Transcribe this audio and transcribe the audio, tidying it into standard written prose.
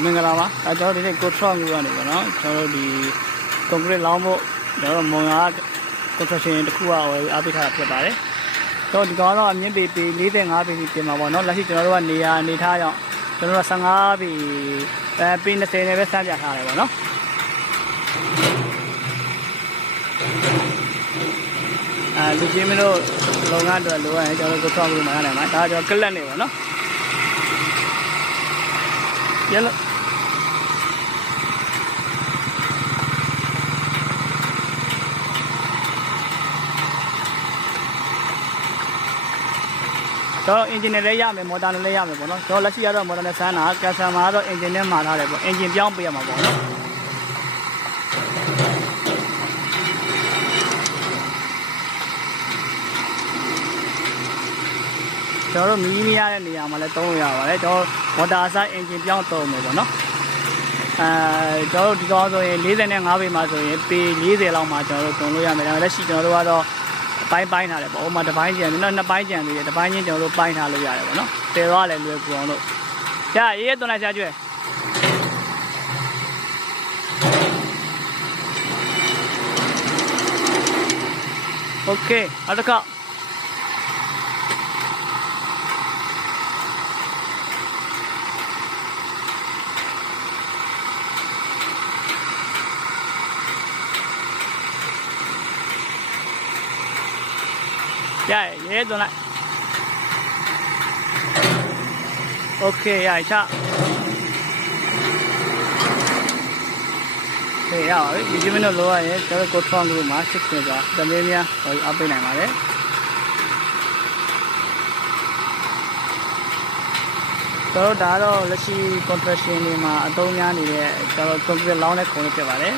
မင်္ဂလာပါကျွန်တော်ဒီနေ့ကိုထွန်းလို့ရတယ်ပေါ့နော်ကျွန်တော်ဒီကွန်ကရစ်လောင်းဖို့ကျွန်တော်မုံရ construction တစ်ခုအားပေးထားတာဖြစ်ပါတယ်ကျွန်တော်ဒီကောင်တော့အမြင့်ပေ45ပေပြင်မှာပေါ့နော်လက်ရှိကျွန်တော်တို့ကနေရာအနေထားကြောင့်ကျွန်တော်တို့15ပေပေ20နဲ့ပဲစမ်းပြထားတယ်ပေါ့နော်လူကြီးမလို့လုပ်ငန်းအတွက်လိုရရင်ကျွန်တော်တို့ကိုထွန်းလို့မှာရတယ်မှာဒါကျွန်တော်ကလတ်နေပေါ့နော်ရလို့တော့အင်ဂျင်နဲ့လည်းရမယ်မော်တာနဲ့လည်းရမယ်ပေါ့နော်ကျွန်တော်လက်ရှိရတော့မော်တာနဲ့ဆန်းတာကက်စတမာကတော့အင်ဂျင်နဲ့မှာထားတယ်ပေါ့အင်ဂျင်ပြောင်းပေးရမှာပေါ့နော်ကျွန်တော်တို့မီးမရတဲ့နေရာမှာလည်းသုံးလို့ရပါတယ်ကျွန်တော်မော်တာဆိုင်အင်ဂျင်ပြောင်းသုံးမယ်ပေါ့နော်ကျွန်တော်တို့ဒီကောင်ဆိုရင်45ပေမှာဆိုရင်ပေ40လောက်မှာကျွန်တော်တို့သုံးလို့ရမယ်ဒါပေမဲ့လက်ရှိကျွန်တော်တို့ကတော့ပိုင်းထားတယ်ပေါ့ဟိုမှာတစ်ပိုင်းကျန်တယ်နော်နှစ်ပိုင်းကျန်သေးတယ်တစ်ပိုင်းချင်းကျွန်တော်တို့ပိုင်းထားလို့ရတယ်ပေါ့နော်တည်သွားလည်းလွယ်ကူအောင်လို့ရရေးသွန်းလိုက်ရှာကျွဲโอเคနောက်တစ်ခါရေးသွန်းလိုက်โอเคရချခေရပါပြီဒီမင်းတို့လောရရင်ကျွန်တော်ကိုထွန်းလို့မှာစစ်ခွင့်စွာတမင်းများအပိတ်နိုင်ပါတယ်တော့ဒါတော့လက်ရှိ construction တွေမှာအသုံးများနေတဲ့ကျွန်တော် concrete လောင်းတဲ့ခုံလေးဖြစ်ပါတယ်